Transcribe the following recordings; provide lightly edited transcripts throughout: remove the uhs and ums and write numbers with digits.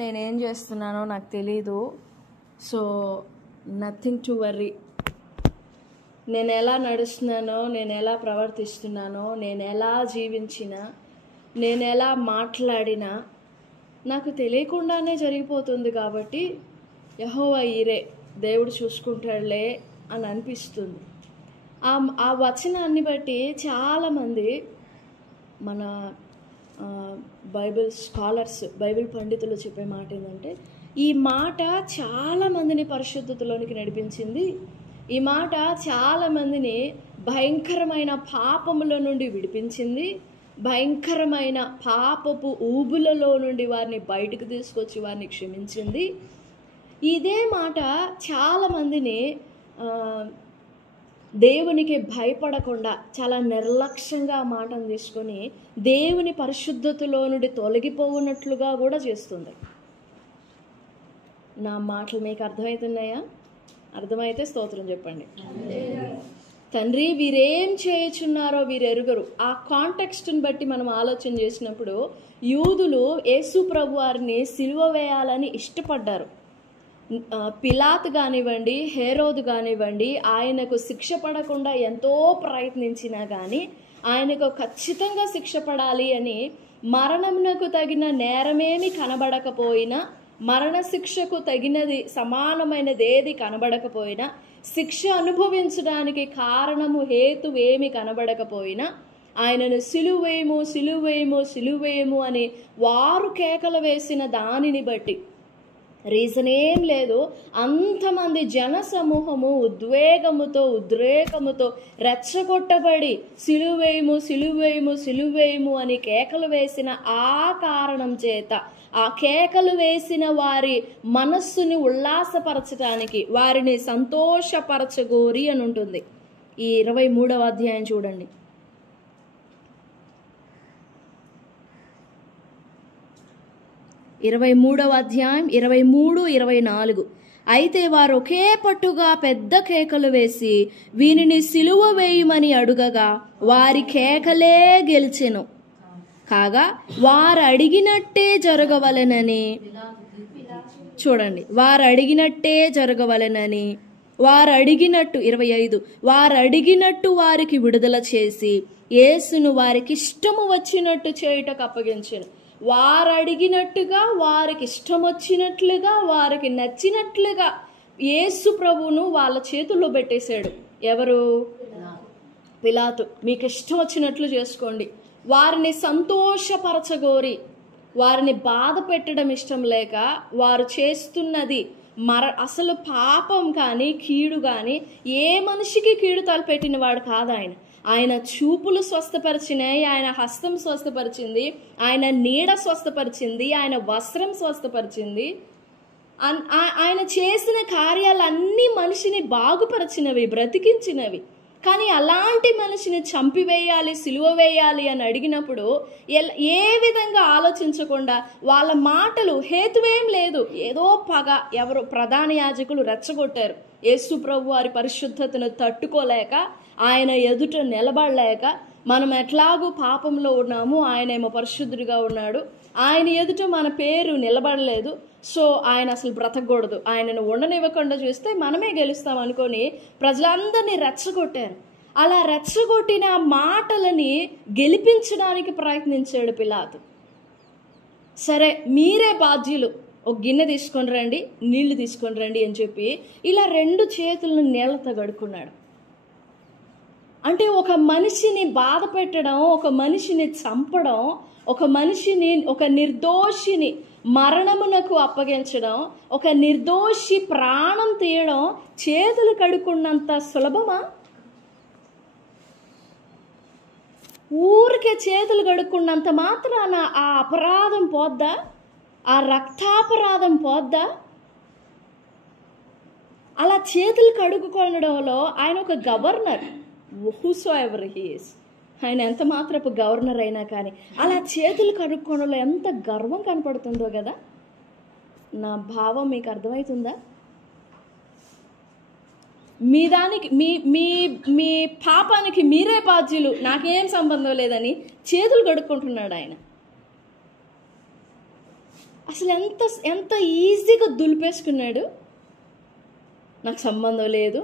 నేనేం చేస్తున్నానో నాకు తెలీదు. So nothing to worry. నేను ఎలా నడుస్తున్నానో, నేను ఎలా ప్రవర్తిస్తున్నానో, నేను ఎలా జీవించినా, నేను ఎలా మాట్లాడినా నాకు తెలియకుండానే జరిగిపోతుంది. కాబట్టి యెహోవా ఈరే, దేవుడు చూసుకుంటాడులే అని అనిపిస్తుంది. ఆ వచనాన్ని బట్టి చాలామంది మన బైబిల్ స్కాలర్స్, బైబిల్ పండితులు చెప్పే మాట ఏంటంటే, ఈ మాట చాలామందిని పరిశుద్ధతలోనికి నడిపించింది. ఈ మాట చాలామందిని భయంకరమైన పాపముల నుండి విడిపించింది. భయంకరమైన పాపపు ఊబులలో నుండి వారిని బయటకు తీసుకొచ్చి వారిని క్షమించింది. ఇదే మాట చాలామందిని దేవునికి భయపడకుండా చాలా నిర్లక్ష్యంగా ఆ మాటను తీసుకొని దేవుని పరిశుద్ధతలో నుండి తొలగిపోవున్నట్లుగా కూడా చేస్తుంది. నా మాటలు మీకు అర్థమవుతున్నాయా? అర్థమైతే స్తోత్రం చెప్పండి. తండ్రి, వీరేం చేయుచున్నారో వీరు ఎరుగరు. ఆ కాంటెక్స్ట్ని బట్టి మనం ఆలోచన చేసినప్పుడు యూదులు యేసు ప్రభు వారిని సిలువ వేయాలని ఇష్టపడ్డారు. పిలాతు కానివ్వండి, హేరోదు కానివ్వండి, ఆయనకు శిక్ష పడకుండా ఎంతో ప్రయత్నించినా కానీ ఆయనకు ఖచ్చితంగా శిక్ష పడాలి అని మరణమునకు తగిన నేరమేమి కనబడకపోయినా, మరణశిక్షకు తగినది సమానమైనది ఏది కనబడకపోయినా, శిక్ష అనుభవించడానికి కారణము హేతువేమి కనబడకపోయినా ఆయనను సిలువేయము సిలువేయము సిలువేయము అని వారు కేకలు వేసిన దానిని బట్టి, రీజన్ ఏం లేదు, అంతమంది జన సమూహము ఉద్రేకముతో రెచ్చగొట్టబడి సిలువేయము సిలువేయము సిలువేయము అని కేకలు వేసిన ఆ కారణం చేత, ఆ కేకలు వేసిన వారి మనస్సుని ఉల్లాసపరచడానికి, వారిని సంతోషపరచగోరి అని ఉంటుంది. ఈ 23వ అధ్యాయం చూడండి. 23వ అధ్యాయం 23, 24. అయితే వారు ఒకే పట్టుగా పెద్ద కేకలు వేసి వీనిని సిలువ వేయమని అడుగగా వారి కేకలే గెలిచెను. కాగా వారు అడిగినట్టే జరగవలెనని, చూడండి, వారు అడిగినట్టే జరగవలెనని, వారు అడిగినట్టు 25, వారు అడిగినట్టు వారికి విడుదల చేసి యేసును వారికి ఇష్టము వచ్చినట్టు చేయుటకు అప్పగించెను. వారు అడిగినట్టుగా, వారికి ఇష్టం వచ్చినట్లుగా, వారికి నచ్చినట్లుగా యేసు ప్రభువును వాళ్ళ చేతుల్లో పెట్టేశాడు. ఎవరు? పిలాతు. మీకు ఇష్టం వచ్చినట్లు చేసుకోండి. వారిని సంతోషపరచగోరి, వారిని బాధ పెట్టడం ఇష్టం లేక వారు చేస్తున్నది అసలు పాపం కానీ కీడు కానీ ఏ మనిషికి కీడు తలపెట్టిన వాడు కాదు ఆయన. ఆయన చూపులు స్వస్థపరిచినాయి, ఆయన హస్తం స్వస్థపరిచింది, ఆయన నీడ స్వస్థపరిచింది, ఆయన వస్త్రం స్వస్థపరిచింది. ఆయన చేసిన కార్యాలన్నీ మనిషిని బాగుపరిచినవి, బ్రతికించినవి. కానీ అలాంటి మనిషిని చంపివేయాలి, సిలువ వేయాలి అని అడిగినప్పుడు ఏ విధంగా ఆలోచించకుండా వాళ్ళ మాటలు హేతువేం లేదు, ఏదో పగ, ఎవరు ప్రధాన యాజకులు రెచ్చగొట్టారు. యేసు ప్రభు వారి పరిశుద్ధతను తట్టుకోలేక, ఆయన ఎదుట నిలబడలేక, మనం ఎట్లాగూ పాపంలో ఉన్నాము, ఆయనేమో పరిశుద్ధుడిగా ఉన్నాడు, ఆయన ఎదుట మన పేరు నిలబడలేదు, సో ఆయన అసలు బ్రతకూడదు, ఆయనను ఉండనివ్వకుండా చూస్తే మనమే గెలుస్తాం అనుకొని ప్రజలందరినీ రెచ్చగొట్టారు. అలా రెచ్చగొట్టిన మాటలని గెలిపించడానికి ప్రయత్నించాడు పిలాతు. సరే, మీరే బాధ్యులు, ఒక గిన్నె తీసుకొని రండి, నీళ్లు తీసుకొని రండి అని చెప్పి ఇలా 2 చేతులను నీళ్లతో గడుక్కున్నాడు. అంటే ఒక మనిషిని బాధ పెట్టడం, ఒక మనిషిని చంపడం, ఒక మనిషిని, ఒక నిర్దోషిని మరణమునకు అప్పగించడం, ఒక నిర్దోషి ప్రాణం తీయడం చేతులు కడుక్కున్నంత సులభమా? ఊరికే చేతులు కడుక్కున్నంత మాత్రాన ఆ అపరాధం పోద్దా? ఆ రక్తాపరాధం పోద్దా? అలా చేతులు కడుక్కోవడంలో ఆయన ఒక గవర్నర్, హూసోఎవర్ హీ ఈస్, ఆయన ఎంత మాత్రపు గవర్నర్ అయినా కానీ అలా చేతులు కడుక్కోవడంలో ఎంత గర్వం కనపడుతుందో కదా. నా భావం మీకు అర్థమవుతుందా? మీ దానికి మీ పాపానికి మీరే బాధ్యులు, నాకేం సంబంధం లేదని చేతులు కడుక్కుంటున్నాడు ఆయన. అసలు ఎంత ఎంత ఈజీగా దులిపేసుకున్నాడు. నాకు సంబంధం లేదు.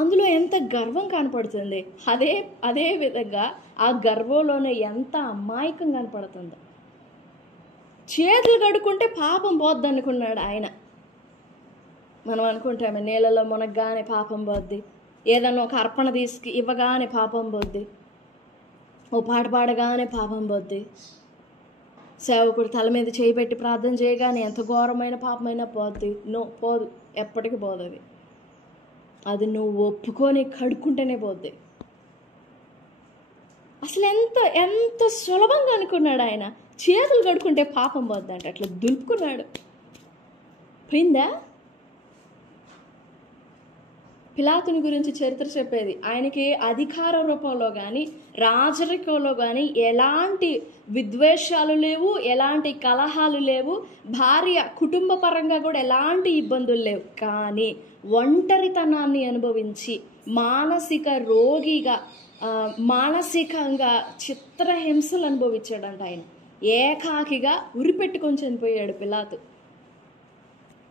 అందులో ఎంత గర్వం కనపడుతుంది. అదే విధంగా ఆ గర్వంలోనే ఎంత అమాయకం కనపడుతుందో. చేతులు కడుక్కుంటే పాపం పోద్ది అనుకున్నాడు ఆయన. మనం అనుకుంటామే నీళ్ళలో మునగగానే పాపం పోద్ది, ఏదన్నా ఒక అర్పణ తీసుకు ఇవ్వగానే పాపం పోద్ది, ఓ పాట పాడగానే పాపం పోద్ది, సేవకుడు తల మీద చేయి పెట్టి ప్రార్థన చేయగానే ఎంత ఘోరమైన పాపమైనా పోద్ది. పోదు, ఎప్పటికీ పోదు. అది నువ్వు ఒప్పుకొని కడుక్కుంటేనే పోద్ది. అసలు ఎంత ఎంత సులభంగా అనుకున్నాడు ఆయన. చేతులు కడుక్కుంటే పాపం పోద్ది అంటే అట్లా దులుపుకున్నాడు. పోయిందా? పిలాతుని గురించి చరిత్ర చెప్పేది, ఆయనకి అధికార రూపంలో కానీ రాజరికంలో కానీ ఎలాంటి విద్వేషాలు లేవు, ఎలాంటి కలహాలు లేవు, భార్య కుటుంబ పరంగా కూడా ఎలాంటి ఇబ్బందులు లేవు. కానీ ఒంటరితనాన్ని అనుభవించి మానసిక రోగిగా, మానసికంగా చిత్రహింసలు అనుభవించాడంట ఆయన. ఏకాకిగా ఉరిపెట్టుకొని చనిపోయాడు పిలాతు.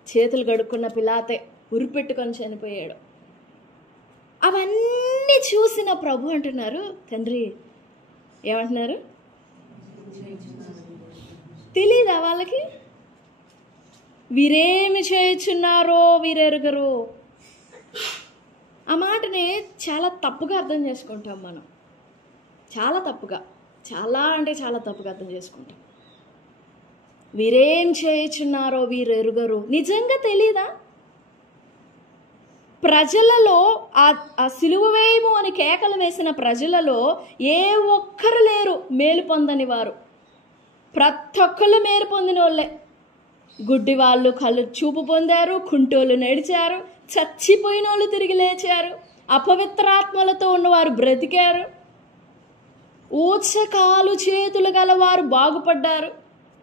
చేతులు కడుక్కున్న పిలాతే ఉరిపెట్టుకొని చనిపోయాడు. అవన్నీ చూసిన ప్రభు అంటున్నారు, తండ్రి ఏమంటున్నారు? తెలీదా వాళ్ళకి? వీరేమి చేయుచున్నారో వీరెరుగరు. ఆ మాటని చాలా తప్పుగా అర్థం చేసుకుంటాం మనం. చాలా తప్పుగా, చాలా అంటే చాలా తప్పుగా అర్థం చేసుకుంటాం. వీరేం చేయుచున్నారో వీరెరుగరు. నిజంగా తెలీదా? ప్రజలలో ఆ సిలువ వేయము అని కేకలు వేసిన ప్రజలలో ఏ ఒక్కరు లేరు మేలు పొందని వారు. ప్రతి ఒక్కళ్ళు మేలు పొందిన వాళ్ళే. గుడ్డి వాళ్ళు కళ్ళు చూపు పొందారు, కుంటోళ్ళు నడిచారు, చచ్చిపోయిన వాళ్ళు తిరిగి లేచారు, అపవిత్రాత్మలతో ఉన్నవారు బ్రతికారు, ఊచకాలు చేతులు గలవారు బాగుపడ్డారు,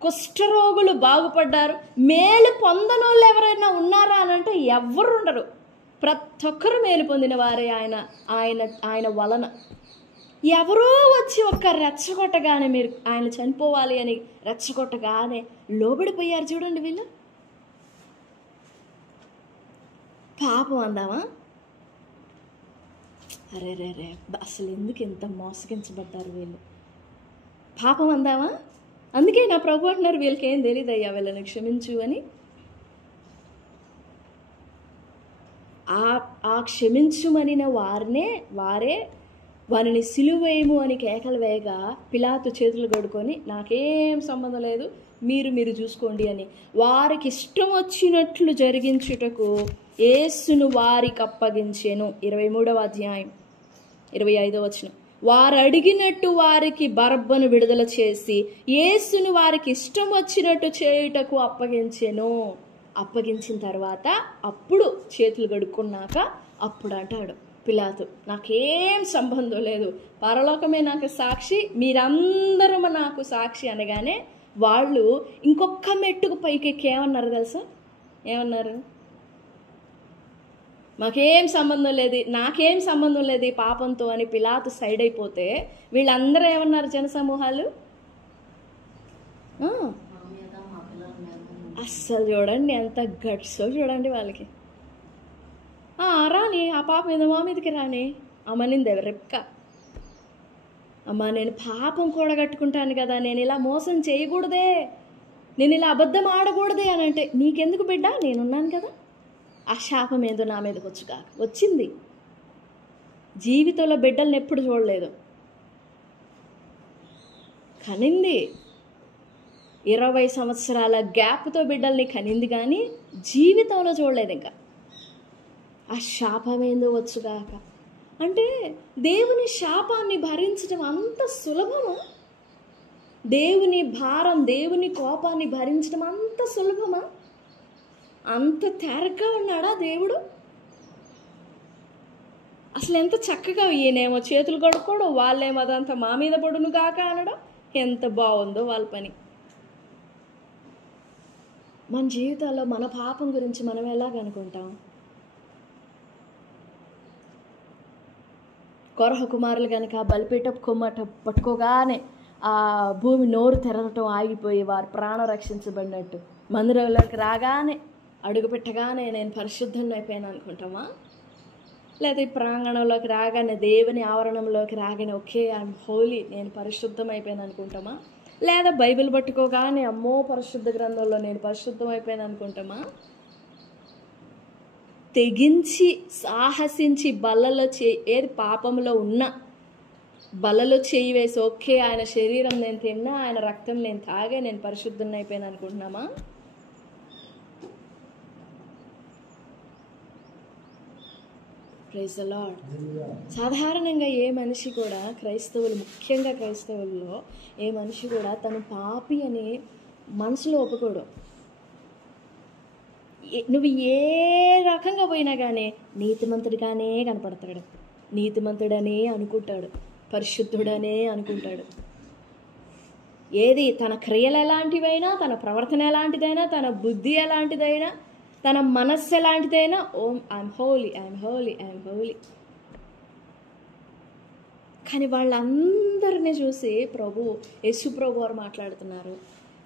కుష్ఠరోగులు బాగుపడ్డారు. మేలు పొందనోళ్ళు ఎవరైనా ఉన్నారా అని అంటే ఎవ్వరు ఉండరు. ప్రతి ఒక్కరు మేలు పొందిన వారే ఆయన వలన. ఎవరో వచ్చి ఒక్క రెచ్చగొట్టగానే, మీరు ఆయన చనిపోవాలి అని రెచ్చగొట్టగానే లోబడిపోయారు. చూడండి వీళ్ళు. పాపం అందామా? అరే రే రే, అసలు ఎందుకు ఇంత మోసగించబడ్డారు వీళ్ళు? పాపం అందామా? అందుకే నా ప్రభు అంటున్నారు, వీళ్ళకి ఏం తెలియదయ్యా, వీళ్ళని క్షమించు అని. ఆ క్షమించుమనిన వారే వారిని సిలువేయము అని కేకలు వేయగా పిలాతు చేతులు కడుక్కొని నాకేం సంబంధం లేదు, మీరు చూసుకోండి అని వారికి ఇష్టం వచ్చినట్లు జరిగించుటకు యేసును వారికి అప్పగించెను. 23వ అధ్యాయం 25వ వచనం. వారు అడిగినట్టు వారికి బరబ్బను విడుదల చేసి యేసును వారికి ఇష్టం వచ్చినట్టు చేయుటకు అప్పగించెను. అప్పగించిన తర్వాత అప్పుడు చేతులు కడుక్కున్నాక అప్పుడు అంటాడు పిలాతు, నాకేం సంబంధం లేదు, పరలోకమే నాకు సాక్షి, మీరందరూ నాకు సాక్షి అనగానే వాళ్ళు ఇంకొక మెట్టుకు పైకెక్కి ఏమన్నారు తెలుసా? ఏమన్నారు? నాకేం సంబంధం లేదు ఈ పాపంతో అని పిలాతు సైడ్ అయిపోతే వీళ్ళందరూ ఏమన్నారు? జనసమూహాలు అస్సలు చూడండి ఎంత గట్సో చూడండి వాళ్ళకి. రాని ఆ పాప మీద మా మీదకి రాని అమ్మనింది రెక్క. అమ్మ నేను పాపం కూడగట్టుకుంటాను కదా, నేను ఇలా మోసం చేయకూడదే, నేను ఇలా అబద్ధం ఆడకూడదే అని అంటే నీకెందుకు బిడ్డ, నేనున్నాను కదా. ఆ శాపం ఏదో నా మీదకి వచ్చింది. జీవితంలో బిడ్డల్ని ఎప్పుడు చూడలేదు, కనింది 20 సంవత్సరాల గ్యాప్తో బిడ్డల్ని కనింది కానీ జీవితంలో చూడలేదు. ఇంకా ఆ శాపం ఏందో వచ్చుగాక అంటే దేవుని శాపాన్ని భరించడం అంత సులభమా? దేవుని భారం, దేవుని కోపాన్ని భరించడం అంత సులభమా? అంత తేరగ్గా ఉన్నాడా దేవుడు? అసలు ఎంత చక్కగా, ఈయనేమో చేతులు కడుక్కోవడం, వాళ్ళేమో అదంతా మా మీద పడును కాక అనడం, ఎంత బాగుందో వాళ్ళ పని. మన జీవితాల్లో మన పాపం గురించి మనం ఎలాగనుకుంటాం? కొరహ కుమారులు కనుక బలిపీఠ కొమ్మట పట్టుకోగానే ఆ భూమి నోరు తెరవటం ఆగిపోయి వారు ప్రాణం రక్షించబడినట్టు మందిరంలోకి రాగానే అడుగు పెట్టగానే నేను పరిశుద్ధంగా అయిపోయాను అనుకుంటామా? లేదా ఈ ప్రాంగణంలోకి రాగానే దేవుని ఆవరణంలోకి రాగానే ఓకే ఐఎమ్ హోలీ, నేను పరిశుద్ధం అయిపోయాను అనుకుంటామా? లేదా బైబిల్ పట్టుకోగానే అమ్మో పరిశుద్ధ గ్రంథంలో నేను పరిశుద్ధం అయిపోయాను అనుకుంటామా? తెగించి సాహసించి బల్లలో ఏది పాపంలో ఉన్నా బల్లలో చేయి వేసి ఓకే ఆయన శరీరం నేను తిన్నా, ఆయన రక్తం నేను తాగే, నేను పరిశుద్ధం అయిపోయాను అనుకుంటున్నామా? Praise the lord. సాధారణంగా ఏ మనిషి కూడా క్రైస్తవులు, ముఖ్యంగా క్రైస్తవుల్లో ఏ మనిషి కూడా తను పాపి అని మనసులో ఒప్పుకోడు. నువ్వు ఏ రకంగా పోయినా కానీ నీతిమంతుడిగానే కనపడతాడు, నీతిమంతుడనే అనుకుంటాడు, పరిశుద్ధుడనే అనుకుంటాడు. ఏది తన క్రియలు ఎలాంటివైనా, తన ప్రవర్తన ఎలాంటిదైనా, తన బుద్ధి ఎలాంటిదైనా, తన మనస్సు ఎలాంటిదైనా ఓం I am holy, I am holy, I am holy. కానీ వాళ్ళందరినీ చూసి యేసు ప్రభు వారు మాట్లాడుతున్నారు,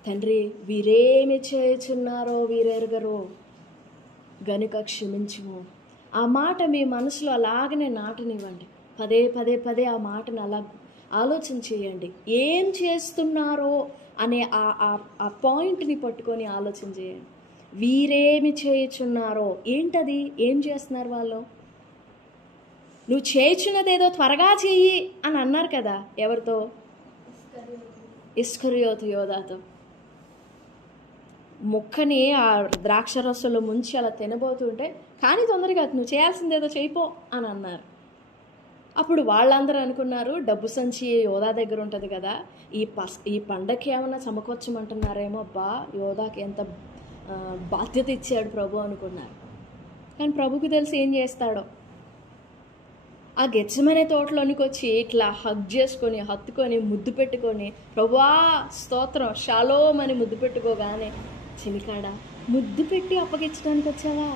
తండ్రి వీరేమి చేయుచున్నారో వీరెరుగరు గనుక క్షమించుము. ఆ మాట మీ మనసులో అలాగనే నాటనివ్వండి. పదే పదే పదే ఆ మాటను అలా ఆలోచన చేయండి. ఏం చేస్తున్నారో అనే ఆ పాయింట్ని పట్టుకొని ఆలోచన చేయండి. వీరేమి చేయుచున్నారో ఏంటది? ఏం చేస్తున్నారు వాళ్ళు? నువ్వు చేయుచున్నదేదో త్వరగా చెయ్యి అని అన్నారు కదా. ఎవరితో? ఇస్కరియోతు యోధాతో. ముక్కని ఆ ద్రాక్ష రసంలో ముంచి అలా తినబోతుంటే కానీ తొందరగా నువ్వు చేయాల్సిందేదో చేయిపో అని అన్నారు. అప్పుడు వాళ్ళందరూ అనుకున్నారు డబ్బు సంచి యోధా దగ్గర ఉంటుంది కదా, ఈ పండగకి ఏమన్నా సమకూర్చమంటున్నారేమో, అబ్బా యోధాకి ఎంత బాధ్యత ఇచ్చాడు ప్రభు అనుకున్నారు. కానీ ప్రభుకి తెలిసి ఏం చేస్తాడో. ఆ గెత్సెమనే తోటలోనికి వచ్చి ఇట్లా హగ్ చేసుకొని హత్తుకొని ముద్దు పెట్టుకొని ప్రభువా స్తోత్రం షాలోమ్ అని ముద్దు పెట్టుకోగానే చిలికాడ ముద్దు పెట్టి అప్పగించడానికి వచ్చావా?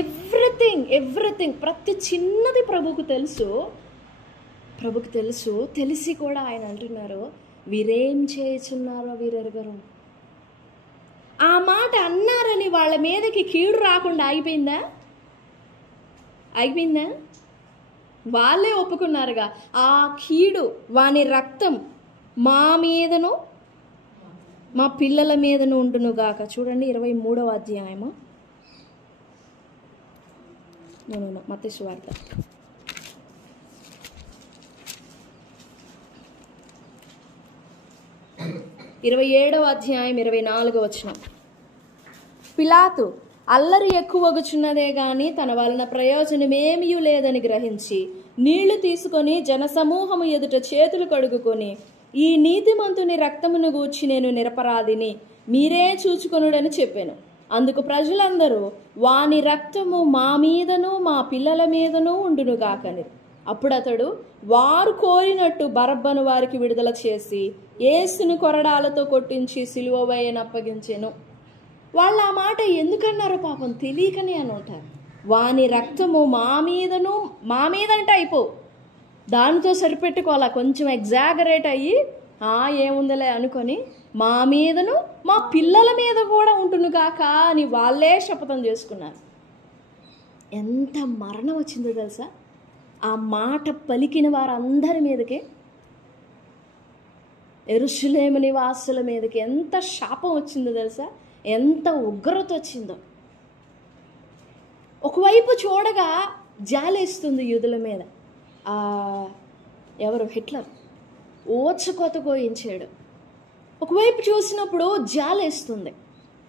ఎవ్రీథింగ్ ప్రతి చిన్నది ప్రభుకు తెలుసు. తెలిసి కూడా ఆయన అంటున్నారు వీరేం చేయుచున్నారో వీరెరుగరు. ఆ మాట అన్నారని వాళ్ళ మీదకి కీడు రాకుండా ఆగిపోయిందా? వాళ్ళే ఒప్పుకున్నారుగా. ఆ కీడు వాని రక్తం మా మీదను మా పిల్లల మీదను ఉండును గాక. చూడండి 23వ అధ్యాయము మత్తయి సువార్త 27వ అధ్యాయం 24వ వచనం. పిలాతు అల్లరి ఎక్కువగుచున్నదే గాని తన వలన ప్రయోజనమేమీ లేదని గ్రహించి నీళ్లు తీసుకొని జనసమూహము ఎదుట చేతులు కడుగుకొని ఈ నీతిమంతుని రక్తమును గూర్చి నేను నిరపరాధిని, మీరే చూచుకొనుడని చెప్పాను. అందుకు ప్రజలందరూ వాని రక్తము మా మీదను మా పిల్లల మీదను ఉండునుగాకని. అప్పుడు అతడు వారు కోరినట్టు బరబ్బను వారికి విడుదల చేసి యేసును కొరడాలతో కొట్టించి సిలువ వేయని అప్పగించెను. వాళ్ళు ఆ మాట ఎందుకన్నారో పాపం తెలియకనే అని ఉంటారు. వాని రక్తము మా మీదంటే అయిపో, దానితో సరిపెట్టుకోవాలా, కొంచెం ఎగ్జాగరేట్ అయ్యి ఏముందలే అనుకొని మా మీదను మా పిల్లల మీద కూడా ఉంటును కాక అని వాళ్ళే శపథం చేసుకున్నారు. ఎంత మరణం వచ్చిందో తెలుసా ఆ మాట పలికిన వారందరి మీదకే, యెరూషలేము నివాసుల మీదకి ఎంత శాపం వచ్చిందో తెలుసా, ఎంత ఉగ్రత వచ్చిందో. ఒకవైపు చూడగా జాలేస్తుంది యూదుల మీద. ఎవరు? హిట్లర్ ఓచకోత కోయించాడు. ఒకవైపు చూసినప్పుడు జాలేస్తుంది.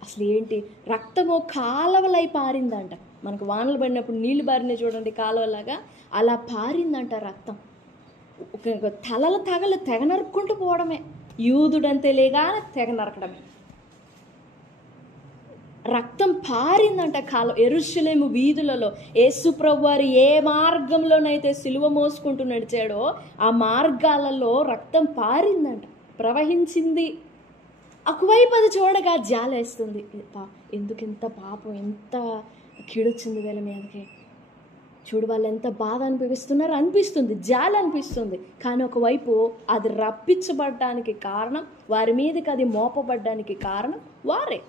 అసలు ఏంటి, రక్తము కాలవలై పారిందంట. మనకు వానలు పడినప్పుడు నీళ్లు బారిన చూడండి కాలువలాగా, అలా పారిందంట రక్తం. తలలు తెగ నరుక్కుంటూ పోవడమే, యూదుడంతే లేగానే తెగ నరకడమే. రక్తం పారిందంట యెరూషలేము వీధులలో. యేసు ప్రభువు వారు ఏ మార్గంలోనైతే సిలువ మోసుకుంటూ నడిచాడో ఆ మార్గాలలో రక్తం పారిందంట, ప్రవహించింది. ఒకవైపు అది చూడగా జాలేస్తుంది. ఎందుకు ఇంత పాపం, ఎంత కీడొచ్చింది వీళ్ళ మీదకి. చూడు వాళ్ళు ఎంత బాధ అనుభవిస్తున్నారో అనిపిస్తుంది, జాలి అనిపిస్తుంది. కానీ ఒకవైపు అది రప్పించబడ్డానికి కారణం, వారి మీదకి అది మోపబడ్డానికి కారణం వారే.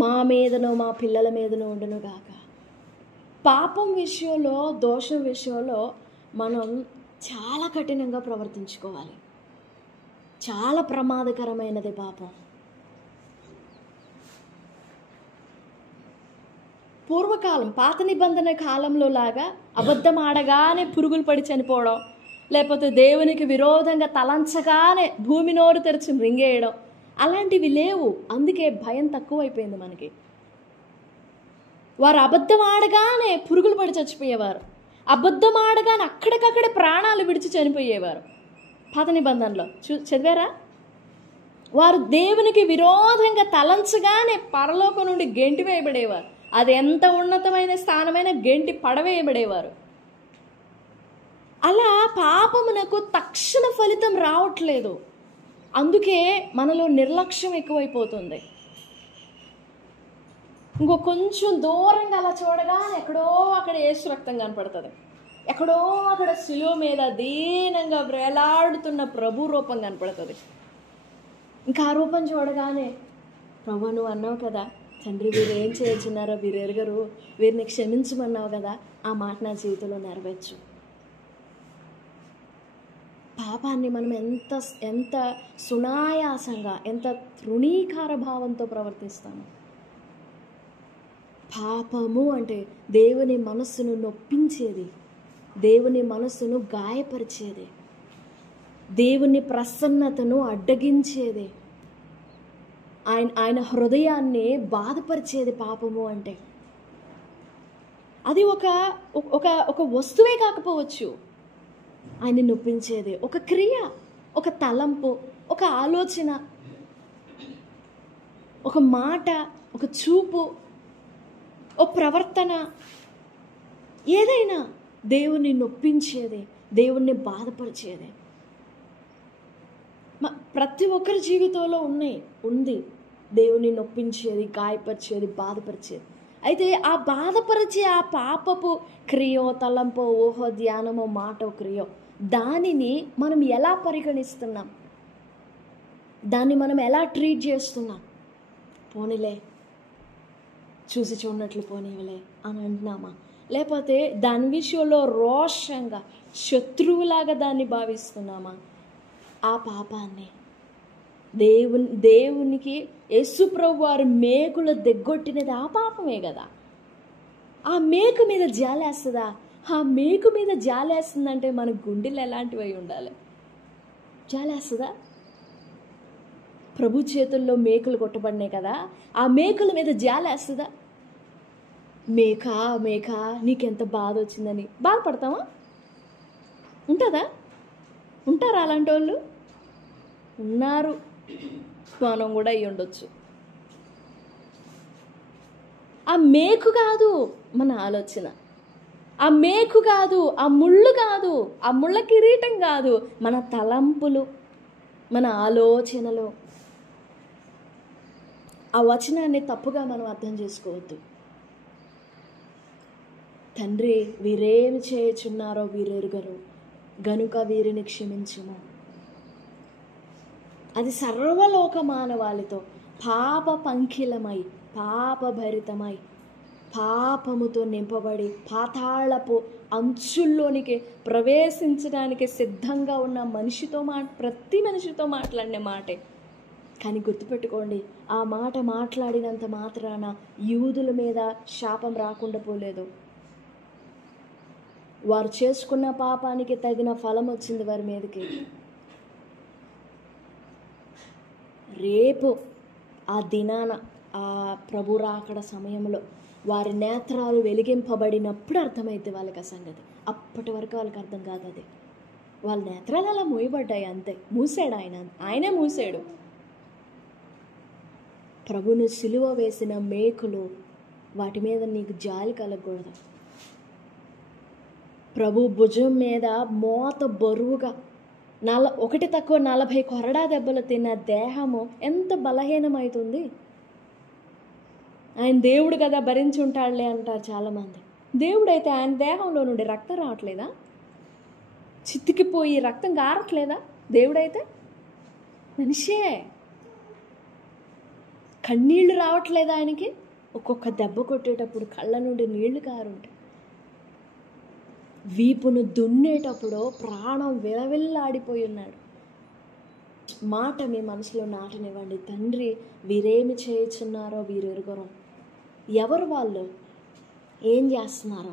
మా మీదనో మా పిల్లల మీదనో ఉండును గాక. పాపం విషయంలో, దోషం విషయంలో మనం చాలా కఠినంగా ప్రవర్తించుకోవాలి. చాలా ప్రమాదకరమైనది పాపం. పూర్వకాలం పాత నిబంధన కాలంలో లాగా అబద్ధం ఆడగానే పురుగులు పడి చనిపోవడం, లేకపోతే దేవునికి విరోధంగా తలంచగానే భూమి నోరు తెరిచి మృంగేయడం, అలాంటివి లేవు. అందుకే భయం తక్కువైపోయింది మనకి. వారు అబద్ధం ఆడగానే పురుగులు పడి చచ్చిపోయేవారు, అబద్ధం ఆడగానే అక్కడికక్కడే ప్రాణాలు విడిచి చనిపోయేవారు. పాత నిబంధనలో చదివారా? వారు దేవునికి విరోధంగా తలంచగానే పరలోకం నుండి గెంటి వేయబడేవారు. అది ఎంత ఉన్నతమైన స్థానమైన గెంటి పడవేయబడేవారు. అలా పాపమునకు తక్షణ ఫలితం రావట్లేదు. అందుకే మనలో నిర్లక్ష్యం ఎక్కువైపోతుంది. ఇంకో కొంచెం దూరంగా అలా చూడగానే ఎక్కడో అక్కడ యేసు రక్తం కనపడుతుంది, ఎక్కడో అక్కడ శిలువ మీద దీనంగా వేలాడుతున్న ప్రభు రూపం కనపడుతుంది. ఇంకా ఆ రూపం చూడగానే, ప్రభు నువ్వు అన్నావు కదా తండ్రి వీరు ఏం చేస్తున్నారో వీరు ఎరగరు, వీరిని క్షమించమన్నావు కదా, ఆ మాట నా జీవితంలో నెరవేర్చు. పాపాన్ని మనం ఎంత ఎంత సునాయాసంగా, ఎంత తృణీకార భావంతో ప్రవర్తిస్తాము. పాపము అంటే దేవుని మనస్సును నొప్పించేది, దేవుని మనస్సును గాయపరిచేది, దేవుని ప్రసన్నతను అడ్డగించేది, ఆయన హృదయాన్ని బాధపరిచేది పాపము అంటే. అది ఒక ఒక ఒక వస్తువే కాకపోవచ్చు, ఆయన్ని నొప్పించేది ఒక క్రియ, ఒక తలంపు, ఒక ఆలోచన, ఒక మాట, ఒక చూపు, ఒక ప్రవర్తన, ఏదైనా దేవుణ్ణి నొప్పించేది, దేవుణ్ణి బాధపరిచేది. ప్రతి ఒక్కరి జీవితంలో ఉంది దేవుని నొప్పించేది, గాయపరిచేది, బాధపరిచేది. అయితే ఆ బాధపరిచే ఆ పాపపు క్రియో, తలంపో, ఊహో, ధ్యానమో, మాటో, క్రియో, దానిని మనం ఎలా పరిగణిస్తున్నాం, దాన్ని మనం ఎలా ట్రీట్ చేస్తున్నాం? పోనీలే, చూసి చూడనట్లు పోనీవలే అని అంటున్నామా? లేకపోతే దాని విషయంలో రోషంగా శత్రువులాగా దాన్ని భావిస్తున్నామా? ఆ పాపాన్ని దేవునికి యేసుప్రభు వారు మేకులు దిగ్గొట్టినది ఆ పాపమే కదా. ఆ మేకు మీద జాలేస్తుందా? ఆ మేకు మీద జాలేస్తుందంటే మన గుండెలు ఎలాంటివి అయి ఉండాలి? జాలేస్తుందా? ప్రభు చేతుల్లో మేకులు కొట్టబడినాయి కదా, ఆ మేకుల మీద జాలేస్తుందా? మేక నీకెంత బాధ వచ్చిందని బాధపడతావా? ఉంటుందా? ఉంటారా అలాంటి వాళ్ళు? ఉన్నారు, మనం కూడా అయ్యి ఉండొచ్చు. ఆ మేకు కాదు మన ఆలోచన, ఆ మేకు కాదు, ఆ ముళ్ళు కాదు, ఆ ముళ్ళ కిరీటం కాదు, మన తలంపులు, మన ఆలోచనలు. ఆ వచనాన్ని తప్పుగా మనం అర్థం చేసుకోవద్దు. తండ్రి వీరేమి చేయుచున్నారో వీరెరుగరు గనుక వీరిని క్షమించుము. అది సర్వలోక మానవాళితో పాప పంకిలమై, పాపభరితమై, పాపముతో నింపబడి పాతాళపు అంచుల్లోనికి ప్రవేశించడానికి సిద్ధంగా ఉన్న మనిషితో ప్రతి మనిషితో మాట్లాడిన మాటే. కానీ గుర్తుపెట్టుకోండి, ఆ మాట మాట్లాడినంత మాత్రాన యూదుల మీద శాపం రాకుండా పోలేదు. వారు చేసుకున్న పాపానికి తగిన ఫలం వచ్చింది వారి మీదకి. రేపు ఆ దినాన, ఆ ప్రభు రాకడ సమయంలో వారి నేత్రాలు వెలిగింపబడినప్పుడు అర్థమైంది వాళ్ళకి ఆ సంగతి. అప్పటి వరకు వాళ్ళకి అర్థం కాదు అది. వాళ్ళ నేత్రాలు అలా మూయబడ్డాయి అంతే. మూసాడు ఆయనే మూసాడు. ప్రభుని సిలువ వేసిన మేకులు, వాటి మీద నీకు జాలి కలగకూడదు. ప్రభు భుజం మీద మోత బరువుగా 1 తక్కువ 40 కొరడా దెబ్బలు తిన్న దేహము ఎంత బలహీనమవుతుంది. ఆయన దేవుడు కదా భరించి ఉంటాడులే అంటారు చాలామంది. దేవుడైతే ఆయన దేహంలో నుండి రక్తం రావట్లేదా? చితికిపోయి రక్తం గారట్లేదా? దేవుడైతే మనిషే. కన్నీళ్లు రావట్లేదా ఆయనకి? ఒక్కొక్క దెబ్బ కొట్టేటప్పుడు కళ్ళ నుండి నీళ్లు కారుంటాయి. వీపును దున్నేటప్పుడు ప్రాణం విలవిల్లాడిపోయి ఉన్నాడు. మాట మీ మనసులో నాటనివ్వండి. తండ్రి, వీరేమి చేయుచున్నారో వీరెరుగరు. ఎవరు వాళ్ళు? ఏం చేస్తున్నారో?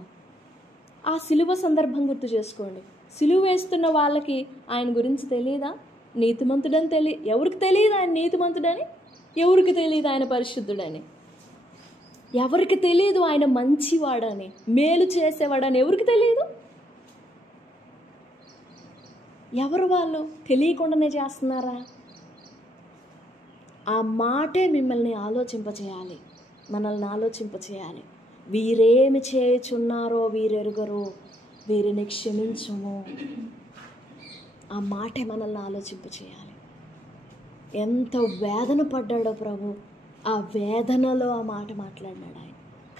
ఆ సిలువ సందర్భం గుర్తు చేసుకోండి. సిలువ వేస్తున్న వాళ్ళకి ఆయన గురించి తెలియదా? నీతిమంతుడని ఎవరికి తెలియదు ఆయన నీతిమంతుడని? ఎవరికి తెలియదు ఆయన పరిశుద్ధుడని? ఎవరికి తెలియదు ఆయన మంచివాడని, మేలు చేసేవాడని? ఎవరికి తెలియదు? ఎవరు వాళ్ళు? తెలియకుండానే చేస్తున్నారా? ఆ మాటే మిమ్మల్ని ఆలోచింపచేయాలి, మనల్ని ఆలోచింపచేయాలి. వీరేమి చేయుచున్నారో వీరెరుగరు, వీరిని క్షమించుము. ఆ మాటే మనల్ని ఆలోచింపచేయాలి. ఎంత వేదన పడ్డాడో ప్రభు, ఆ వేదనలో ఆ మాట మాట్లాడినాడు ఆయన.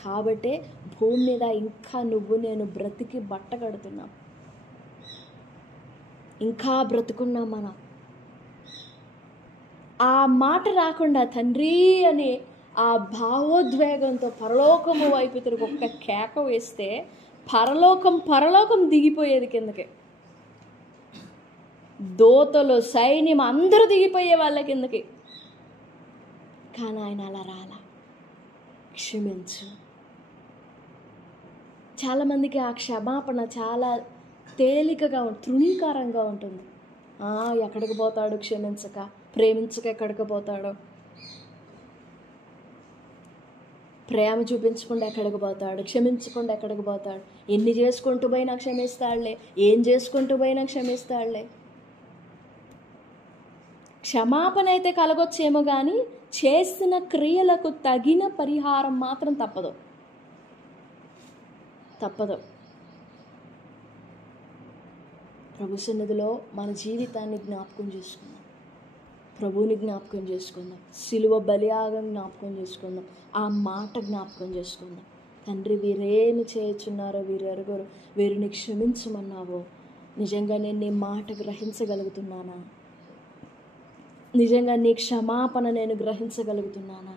కాబట్టే భూమి మీద ఇంకా నువ్వు నేను బ్రతికి బట్ట కడుతున్నాం, ఇంకా బ్రతుకున్నాం మనం. ఆ మాట రాకుండా తండ్రి అని ఆ భావోద్వేగంతో పరలోకము వైపు తిరిగి ఒక్క కేక వేస్తే పరలోకం దిగిపోయేది కిందకి. దోతలు, సైన్యం అందరూ దిగిపోయే వాళ్ళ కిందకి. కానీ ఆయన అలా రాలా. క్షమించు. చాలామందికి ఆ క్షమాపణ చాలా తేలికగా తృణీకారంగా ఉంటుంది. ఎక్కడికి పోతాడు క్షమించక, ప్రేమించక ఎక్కడికి పోతాడో, ప్రేమ చూపించకుండా ఎక్కడికి పోతాడు, క్షమించకుండా ఎక్కడికి పోతాడు, ఎన్ని చేసుకుంటూ పోయినా క్షమిస్తాడులే, ఏం చేసుకుంటూ పోయినా క్షమిస్తాడులే. క్షమాపణ అయితే కలగొచ్చేమో కానీ చేసిన క్రియలకు తగిన పరిహారం మాత్రం తప్పదు. ప్రభు సన్నిధిలో మన జీవితాన్ని జ్ఞాపకం చేసుకుందాం, ప్రభువుని జ్ఞాపకం చేసుకుందాం, సిలువ బలియాగం జ్ఞాపకం చేసుకుందాం, ఆ మాట జ్ఞాపకం చేసుకుందాం. తండ్రి, వీరేమి చేయుచున్నారో వీరెరుగరు, వీరిని క్షమించమన్నావో. నిజంగా నేను నీ మాట గ్రహించగలుగుతున్నానా? నిజంగా నీ క్షమాపణ నేను గ్రహించగలుగుతున్నానా?